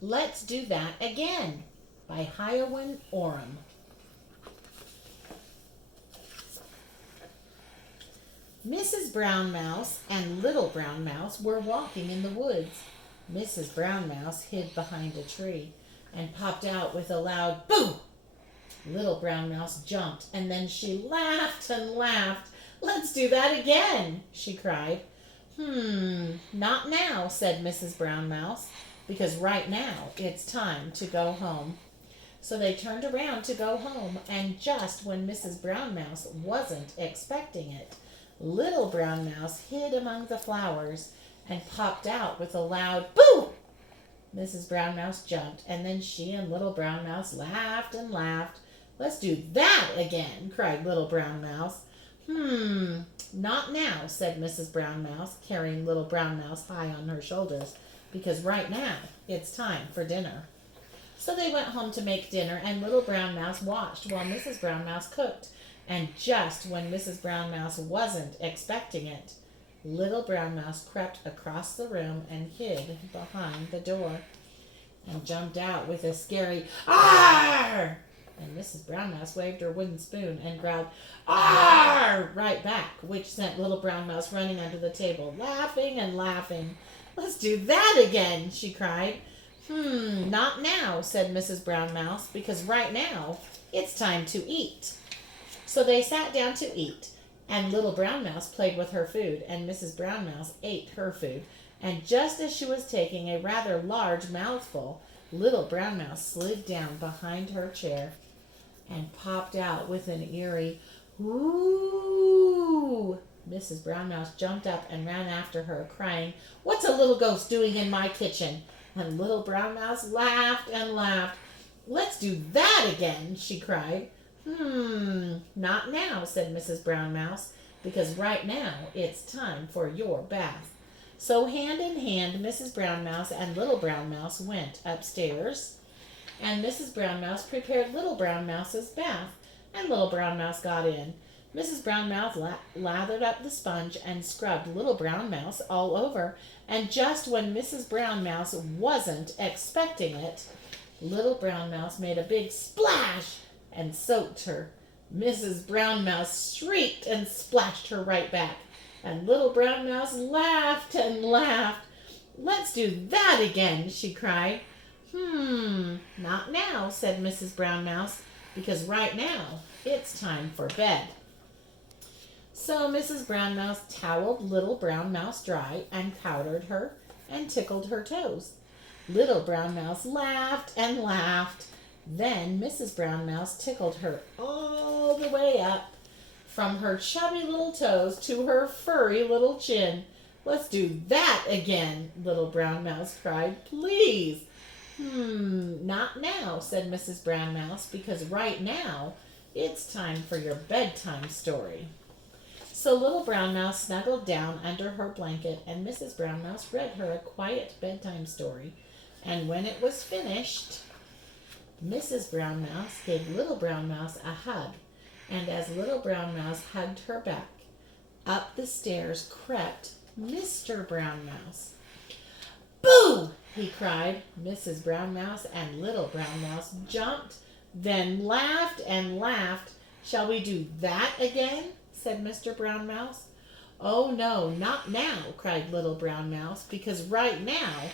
Let's Do That Again by Hiawyn Oram. Mrs. Brown Mouse and Little Brown Mouse were walking in the woods. Mrs. Brown Mouse hid behind a tree and popped out with a loud boo. Little Brown Mouse jumped and then she laughed and laughed. "Let's do that again," she cried. Not now," said Mrs. Brown Mouse, "because right now it's time to go home." So they turned around to go home, and just when Mrs. Brown Mouse wasn't expecting it, Little Brown Mouse hid among the flowers and popped out with a loud boo. Mrs. Brown Mouse jumped, and then she and Little Brown Mouse laughed and laughed. "Let's do that again," cried Little Brown Mouse. Not now," said Mrs. Brown Mouse, carrying Little Brown Mouse high on her shoulders, "because right now it's time for dinner." So they went home to make dinner, and Little Brown Mouse watched while Mrs. Brown Mouse cooked. And just when Mrs. Brown Mouse wasn't expecting it, Little Brown Mouse crept across the room and hid behind the door and jumped out with a scary "Arr!" And Mrs. Brown Mouse waved her wooden spoon and growled "Arr!" right back, which sent Little Brown Mouse running under the table, laughing and laughing. "Let's do that again," she cried. Not now," said Mrs. Brown Mouse, "because right now it's time to eat." So they sat down to eat, and Little Brown Mouse played with her food, and Mrs. Brown Mouse ate her food. And just as she was taking a rather large mouthful, Little Brown Mouse slid down behind her chair and popped out with an eerie "Ooh!" Mrs. Brown Mouse jumped up and ran after her, crying, "What's a little ghost doing in my kitchen?" And Little Brown Mouse laughed and laughed. "Let's do that again," she cried. Not now," said Mrs. Brown Mouse, "because right now it's time for your bath." So hand in hand, Mrs. Brown Mouse and Little Brown Mouse went upstairs, and Mrs. Brown Mouse prepared Little Brown Mouse's bath, and Little Brown Mouse got in. Mrs. Brown Mouse lathered up the sponge and scrubbed Little Brown Mouse all over, and just when Mrs. Brown Mouse wasn't expecting it, Little Brown Mouse made a big splash and soaked her. Mrs. Brown Mouse shrieked and splashed her right back, and Little Brown Mouse laughed and laughed. "Let's do that again," she cried. Not now," said Mrs. Brown Mouse, "because right now it's time for bed." So Mrs. Brown Mouse toweled Little Brown Mouse dry and powdered her and tickled her toes. Little Brown Mouse laughed and laughed. Then Mrs. Brown Mouse tickled her all the way up, from her chubby little toes to her furry little chin. "Let's do that again," Little Brown Mouse cried. "Please." Not now," said Mrs. Brown Mouse, "because right now it's time for your bedtime story." So Little Brown Mouse snuggled down under her blanket, and Mrs. Brown Mouse read her a quiet bedtime story. And when it was finished, Mrs. Brown Mouse gave Little Brown Mouse a hug, and as Little Brown Mouse hugged her back, up the stairs crept Mr. Brown Mouse. "Boo!" he cried. Mrs. Brown Mouse and Little Brown Mouse jumped, then laughed and laughed. "Shall we do that again?" said Mr. Brown Mouse. "Oh no, not now," cried Little Brown Mouse, "because right now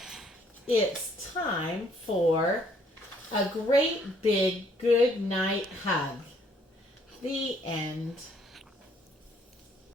it's time for a great big good night hug." The end.